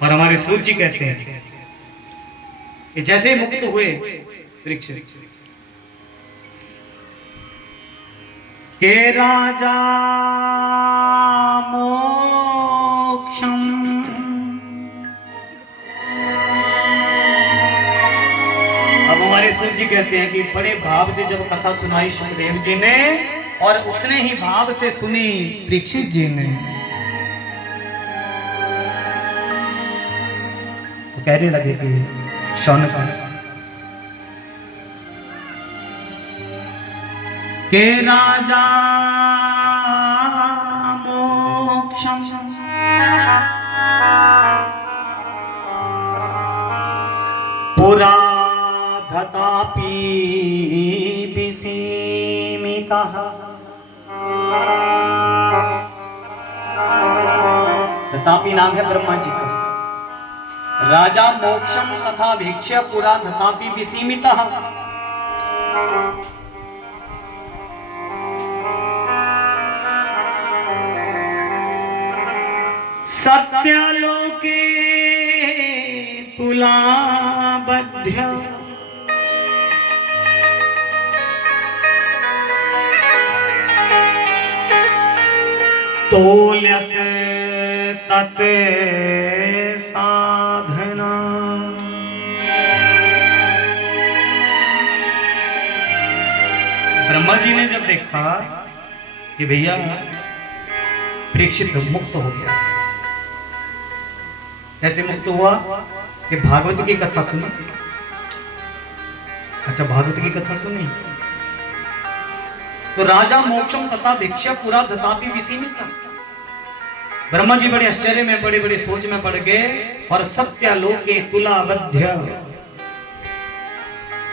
और हमारे सूत जी कहते हैं कि जैसे मुक्त हुए परीक्षित के राजा मोक्षम, अब हमारे सूत जी कहते हैं कि बड़े भाव से जब कथा सुनाई सुखदेव जी ने और उतने ही भाव से सुनी परीक्षित जी ने, तो कहने लगे कि शौनक के राजा मोक्षम पुरा धतापि विसीमितः, धतापि नाम है ब्रह्मा जी का। राजा मोक्षम तथा भिक्ष्य पुरा धतापि विसीमितः, सत्यलोके तुलाबध्य तोल्यत तत् साधना। ब्रह्मा जी ने जब देखा कि भैया परीक्षित मुक्त हो गया, कैसे मुक्त हुआ कि भागवत की कथा सुनी। अच्छा, भागवत की कथा सुनी तो राजा मोक्षम तथा भिक्षा पुरा धतापि विसीमित। ब्रह्मा जी बड़े आश्चर्य में, बड़े बड़े सोच में पड़ गए और सत्यलोके तुलाबध्य,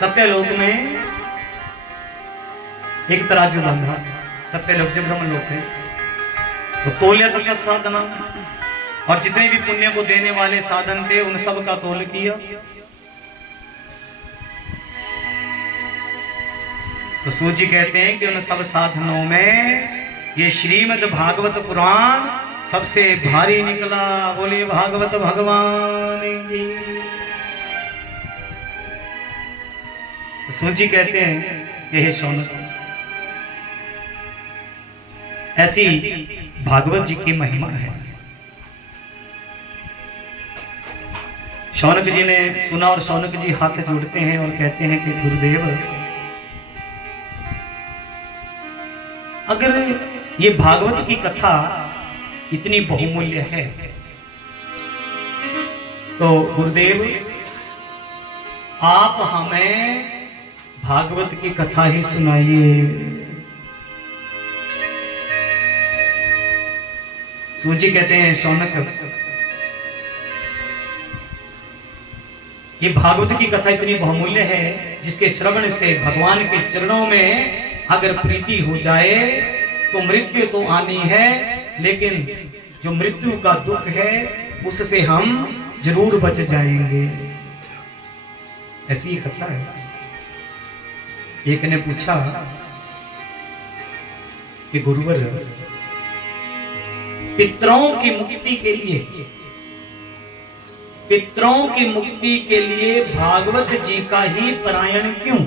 सत्यलोक में एक तराजू बंधा, सत्यलोक जो ब्रह्मलोक है, तो तोल्या तत् साधना, और जितने भी पुण्य को देने वाले साधन थे उन सब का तोल किया। तो सूत जी कहते हैं कि उन सब साधनों में ये श्रीमद् भागवत पुराण सबसे भारी निकला। बोलिए भागवत भगवान की। तो सूत जी कहते हैं कि हे शौनक, ऐसी भागवत जी की महिमा है। शौनक जी ने सुना और शौनक जी हाथ जोड़ते हैं और कहते हैं कि गुरुदेव, अगर ये भागवत की कथा इतनी बहुमूल्य है तो गुरुदेव आप हमें भागवत की कथा ही सुनाइए। सूत जी कहते हैं शौनक, ये भागवत की कथा इतनी बहुमूल्य है जिसके श्रवण से भगवान के चरणों में अगर प्रीति हो जाए तो मृत्यु तो आनी है, लेकिन जो मृत्यु का दुख है उससे हम जरूर बच जाएंगे। ऐसी कथा है। एक ने पूछा कि गुरुवर, पितरों की मुक्ति के लिए, पितरों की मुक्ति के लिए भागवत जी का ही पारायण क्यों?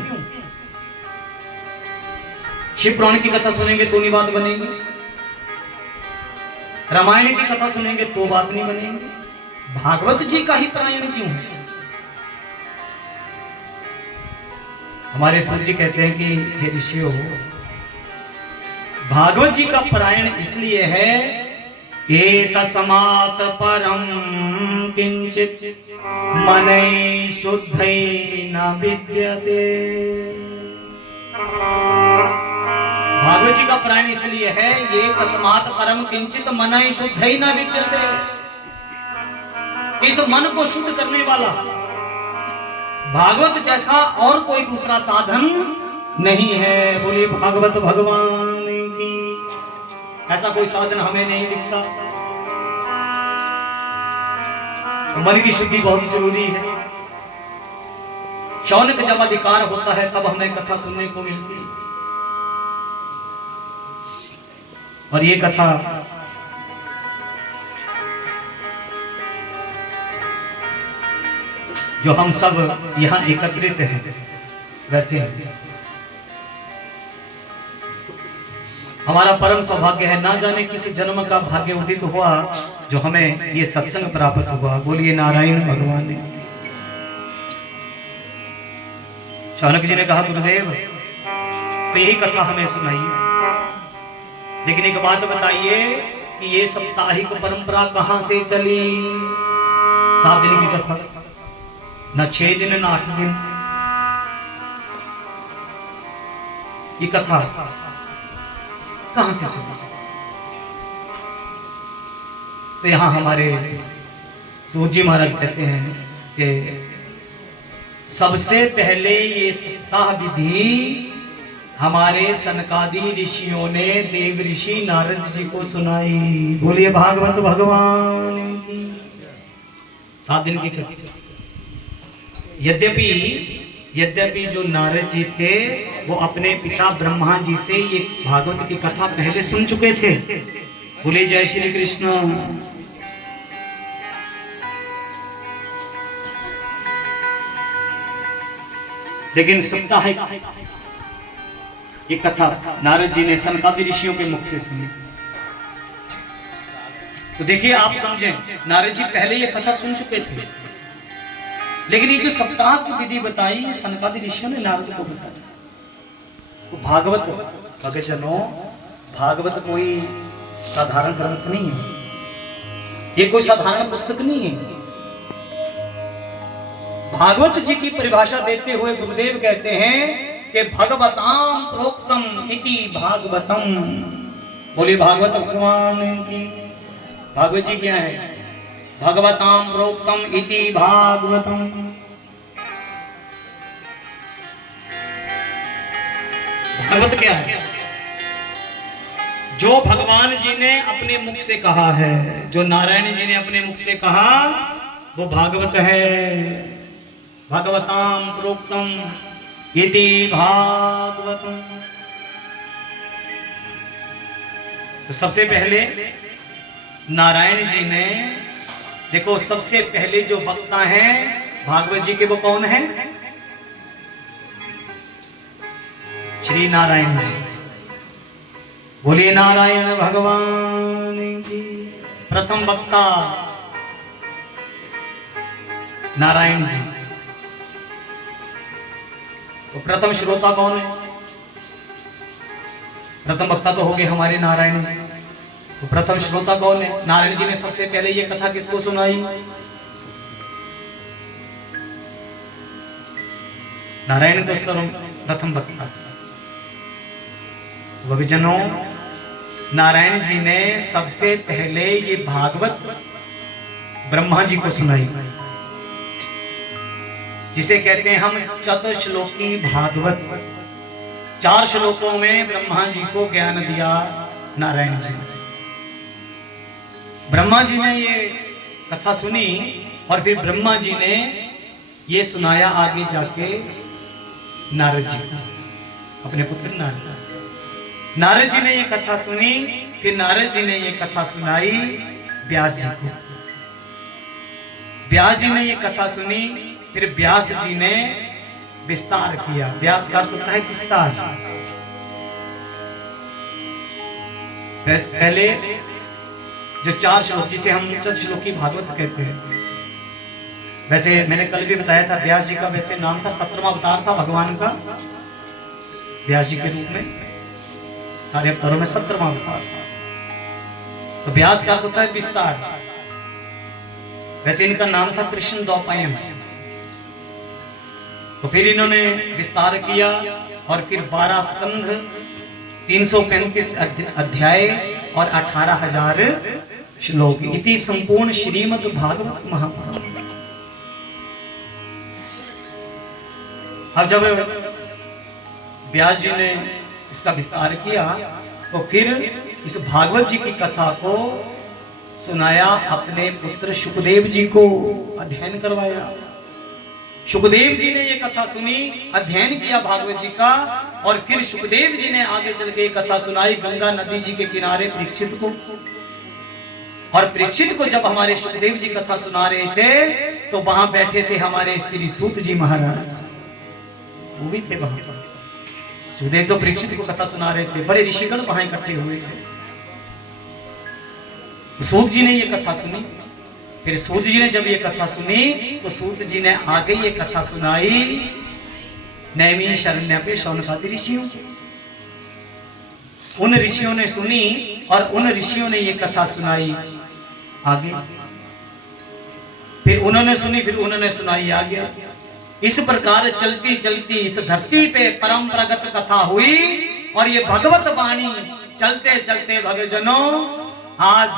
शिव पुराण की कथा सुनेंगे तो नहीं बात बनेगी, रामायण की कथा सुनेंगे तो बात नहीं बनेगी, भागवत जी का ही पारायण क्यों है? हमारे सूत जी कहते हैं कि हे ऋषियों, भागवत जी का पारायण इसलिए है, एतस्मात् परम किंचित मनै शुद्धै न विद्यते। भागवत जी का पारायण इसलिए है, ये तस्मात् परम किंचित मनै शुद्धै न विद्यते, इस मन को शुद्ध करने वाला भागवत जैसा और कोई दूसरा साधन नहीं है। बोलिए भागवत भगवान की। ऐसा कोई साधन हमें नहीं दिखता। मन की शुद्धि बहुत जरूरी है। शौनक जब अधिकार होता है तब हमें कथा सुनने को मिलती है। और ये कथा जो हम सब यहाँ एकत्रित हैं, बैठे हैं, हमारा परम सौभाग्य है। ना जाने किस जन्म का भाग्य उदित हुआ जो हमें ये सत्संग प्राप्त हुआ। बोलिए नारायण भगवान। शौनक जी ने कहा गुरुदेव तो यही कथा हमें सुनाइए, लेकिन एक बात बताइए कि ये साप्ताहिक परंपरा कहां से चली? 7 दिन की कथा, न 6 दिन न 8 दिन। ये कथा कहां से चली? तो यहां हमारे सूजी महाराज कहते हैं कि सबसे पहले ये सप्ताह विधि हमारे सनकादि ऋषियों ने देव ऋषि नारद जी को सुनाई। बोलिए भागवत भगवान की। 7 दिन की कथा। यद्यपि जो नारद जी थे वो अपने पिता ब्रह्मा जी से ये भागवत की कथा पहले सुन चुके थे। बोले जय श्री कृष्ण। लेकिन साप्ताहिक ये कथा नारद जी ने सनकादि ऋषियों के मुख से सुनी। तो देखिए आप समझें, नारद जी पहले ये कथा सुन चुके थे, लेकिन ये जो सप्ताह की विधि बताई सनकादि ऋषियों ने नारद को बताया। तो भागवत भक्तजनों, भागवत कोई साधारण ग्रंथ नहीं है, ये कोई साधारण पुस्तक नहीं है। भागवत जी की परिभाषा देते हुए गुरुदेव कहते हैं कि भगवताम प्रोक्तम इति भागवतम। बोलिए भागवत भगवान की। भागवत जी क्या है? भगवताम प्रोक्तम इति भागवतम। भागवत क्या है? जो भगवान जी ने अपने मुख से कहा है, जो नारायण जी ने अपने मुख से कहा, वो भागवत है। भगवताम प्रोक्तम इति भागवतम। तो सबसे पहले नारायण जी ने, देखो सबसे पहले जो वक्ता हैं भागवत जी के वो कौन है? श्री नारायण जी। बोलिए नारायण भगवान की। प्रथम वक्ता नारायण जी। तो प्रथम श्रोता कौन है? प्रथम वक्ता तो हो गए हमारे नारायण जी। तो प्रथम श्रोता कौन है? नारायण जी ने सबसे पहले ये कथा किसको सुनाई? नारायण तो सर्व प्रथम वक्ता। भक्तजनों, नारायण जी ने सबसे पहले ये भागवत ब्रह्मा जी को सुनाई, जिसे कहते हैं हम चतुश्लोकी भागवत। 4 श्लोकों में ब्रह्मा जी को ज्ञान दिया नारायण जी। ब्रह्मा जी ने ये कथा सुनी और फिर ब्रह्मा जी ने ये सुनाया आगे जाके नारद जी को, अपने पुत्र नारद। नारद जी ने ये कथा सुनी, फिर नारद जी ने ये कथा सुनाई व्यास जी को। व्यास जी ने ये कथा सुनी, फिर व्यास जी ने विस्तार किया। व्यास का अर्थ होता है विस्तार। पहले जो 4 श्लोक, जिसे हम चतुश्लोकी भागवत कहते हैं, वैसे मैंने कल भी बताया था व्यास जी का वैसे नाम था, 17वां अवतार था भगवान का व्यास जी के रूप में। सारे अवतारों में 17वां अवतार। तो व्यास का अर्थ होता है विस्तार। वैसे इनका नाम था कृष्ण द्वैपायन। तो फिर इन्होंने विस्तार किया और फिर 12 स्कंध, 335 अध्याय और 18,000 श्लोक, इति संपूर्ण श्रीमद् भागवत महापुराण। अब जब व्यास जी ने इसका विस्तार किया तो फिर इस भागवत जी की कथा को सुनाया अपने पुत्र सुखदेव जी को, अध्ययन करवाया। सुखदेव जी ने ये कथा सुनी, अध्ययन किया भागवत जी का, और फिर सुखदेव जी ने आगे चल के कथा सुनाई गंगा नदी जी के किनारे परीक्षित को। और परीक्षित को जब हमारे सुखदेव जी कथा सुना रहे थे तो वहां बैठे थे हमारे श्री सूत जी महाराज, वो भी थे वहां। सुखदेव तो परीक्षित को कथा सुना रहे थे, बड़े ऋषिगण वहां इकट्ठे हुए थे। सूत जी ने ये कथा सुनी। फिर सूत जी ने जब ये कथा सुनी तो सूत जी ने आगे ये कथा सुनाई नैमी शरण्य पे शौनकादि ऋषियों की। उन ऋषियों ने सुनी और उन ऋषियों ने ये कथा सुनाई आगे। फिर उन्होंने सुनी, फिर उन्होंने सुनाई आगे। इस प्रकार चलती चलती इस धरती पे परंपरागत कथा हुई और ये भगवत वाणी चलते चलते भक्तजनों आज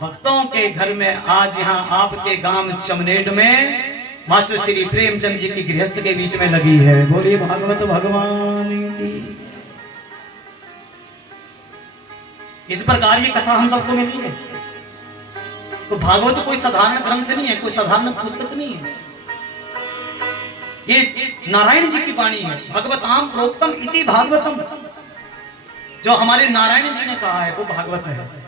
भक्तों के घर में, आज यहाँ आपके गांव चमनेड में मास्टर श्री प्रेमचंद जी की गृहस्थ के बीच में लगी है। बोलिए भागवत भगवान की। इस प्रकार ये कथा हम सबको मिली है। तो भागवत कोई साधारण ग्रंथ नहीं है, कोई साधारण पुस्तक नहीं है। ये नारायण जी की वाणी है। भगवताम प्रोक्तम इति भागवतम, जो हमारे नारायण जी ने कहा है वो भागवत है।